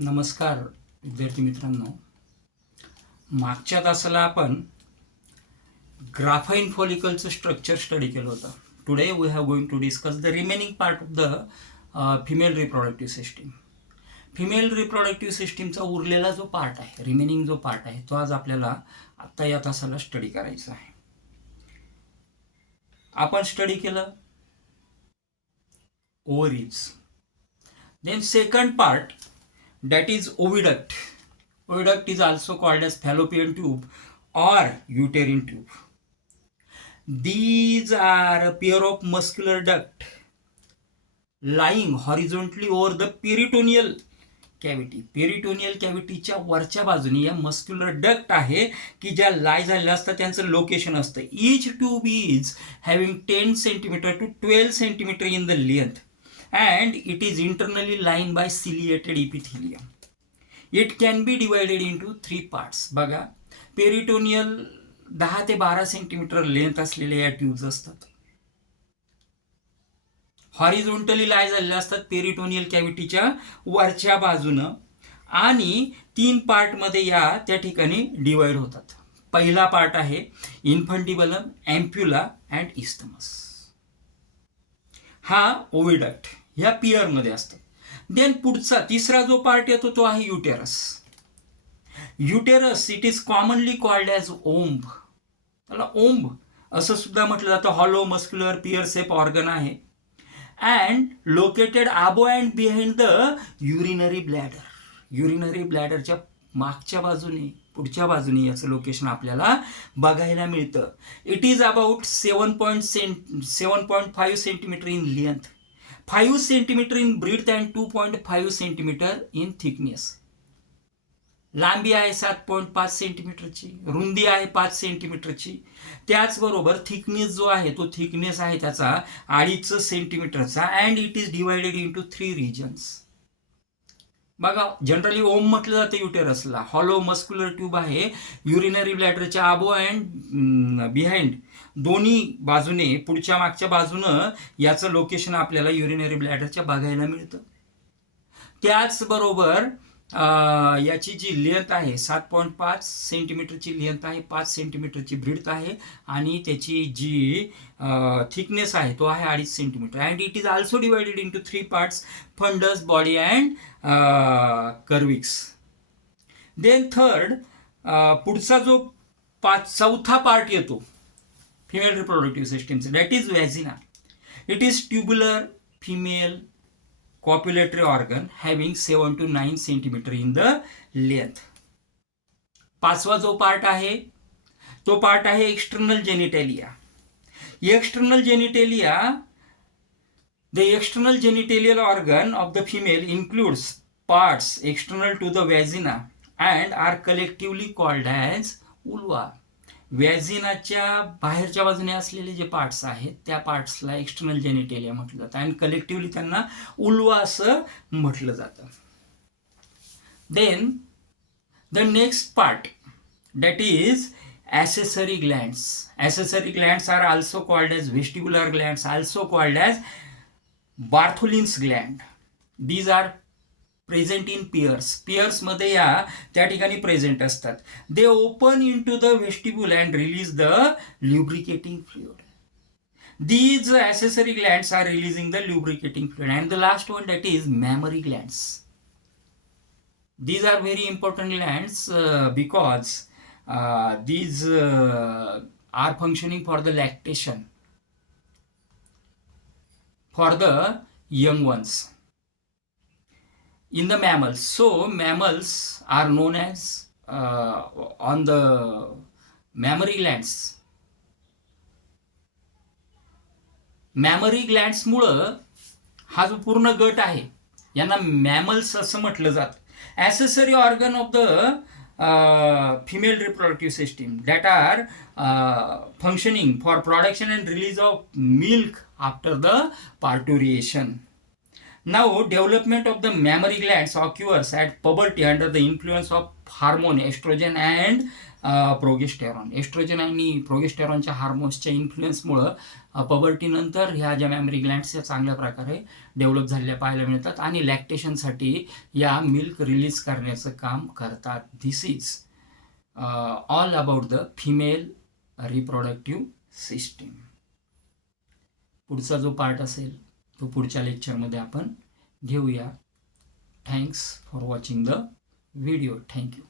नमस्कार विद्यार्थी मित्रांनो. मागच्या तासाला आपण ग्राफाइन फॉलिकलचं स्ट्रक्चर स्टडी केलं होतं. Today we have going to discuss the remaining part of the female reproductive system. Female reproductive सिस्टीमचा उरलेला जो पार्ट आहे, रिमेनिंग जो पार्ट आहे, तो आज आपल्याला आत्ता या तासाला स्टडी करायचा आहे. आपण स्टडी केलं ovaries. Then second part, that is oviduct. Oviduct is also called as fallopian tube or uterine tube. These are a pair of muscular duct lying horizontally over the peritoneal cavity. Peritoneal cavityच्या वरच्या बाजूने या muscular duct आहे की ज्या लाय झालेल्या असतात, त्यांचं location असतं. Each tube is having 10 cm to 12 cm in the length and it is internally lined by ciliated epithelium. It can be divided into 3 parts. बघा, पेरिटोनियल 10 ते 12 सेंटीमीटर लेंथ असलेल्या या ट्यूब्स असतात. हॉरिझॉन्टली लाय झालेल्या असतात पेरिटोनियल कॅव्हिटीच्या वरच्या बाजूनं आणि 3 पार्टमध्ये या त्या ठिकाणी डिवाइड होतात. पहिला पार्ट आहे इन्फंटिबलम, एम्प्युला अँड इस्थमस. हा ओव्हिडक्ट ह्या पियरमध्ये असतो. देन पुढचा तिसरा जो पार्ट येतो तो आहे uterus. Uterus it is commonly called as womb. त्याला ओंब असं सुद्धा म्हटलं जातं. Hollow muscular pear shape organ आहे and located above and behind the urinary bladder. Urinary ब्लॅडरच्या मागच्या बाजूने, पुढच्या बाजूने याचं लोकेशन आपल्याला बघायला मिळतं. It is about 7.5 centimetre in length, 5 centimetre in breadth and 2.5 centimetre in thickness. लांबी आहे 7.5 सेंटीमीटरची, रुंदी आहे 5 सेंटीमीटरची. त्याचबरोबर थिकनेस जो आहे तो थिकनेस आहे त्याचा 2.5 सेंटीमीटरचा and it is divided into 3 regions. बघा, जनरली ओम म्हटलं जातं युटेरसला. हॉलो मस्क्युलर ट्यूब आहे. युरिनरी ब्लॅडरच्या अबो अँड बिहाइंड दोन्ही बाजूने, पुढच्या मागच्या बाजूनं याचं लोकेशन आपल्याला युरिनरी ब्लॅडरच्या बघायला मिळतं. त्याचबरोबर याची जी लेंथ आहे 7.5 सेंटीमीटरची लेंथ आहे, 5 सेंटीमीटरची ब्रीथ आहे आणि त्याची जी थिकनेस आहे तो आहे 2.5 centimetre. And it is also divided into 3 parts, fundus, body and cervix. Then third, पुढचा जो चौथा पार्ट येतो फिमेल रिप्रोडक्टिव्ह सिस्टीमचा, that is vagina. It is tubular female copulatory organ having 7 to 9 centimeter in the length. पाचवा जो part आहे तो part आहे external genitalia. External genitalia, the external genitalial organ of the female includes parts external to the vagina and are collectively called as vulva. व्हॅजिनाच्या बाहेरच्या बाजूने असलेले जे parts आहेत त्या पार्ट्सला एक्सटर्नल जेनिटेलिया म्हटलं जातं आणि कलेक्टिव्हली त्यांना उल्वा असं म्हटलं जातं. Then the next part, that is accessory glands. Accessory glands are also called as vestibular glands, also called as Bartholin's gland. These are present in pairs. पियर्समध्ये या त्या ठिकाणी प्रेझेंट असतात. They open into the vestibule and release the lubricating fluid. These accessory glands are releasing the lubricating fluid. And the last one, that is mammary glands. These are very important glands because these are functioning for the lactation for the young ones in the mammals. So mammals are known as on the mammary glands. Mammary ग्लँड्समुळं हा जो पूर्ण गट आहे यांना mammals असं म्हटलं जातं. Accessory organ of the female reproductive system that are functioning for production and release of milk after the parturition. Now, development of the mammary glands occurs at puberty under the influence of hormone estrogen and progesterone. Estrogen आणि प्रोगेस्टेरॉनच्या हार्मोन्सच्या इन्फ्लुएन्समुळं पबर्टीनंतर ह्या ज्या memory glands या चांगल्या प्रकारे develop झालेल्या पाहायला मिळतात आणि लॅक्टेशनसाठी या मिल्क रिलीज करण्याचं काम करतात. This is all about the female reproductive system. पुढचा जो पार्ट असेल तो पुढच्या लेक्चरमध्ये आपण घेऊया. Thanks for watching the video. Thank you.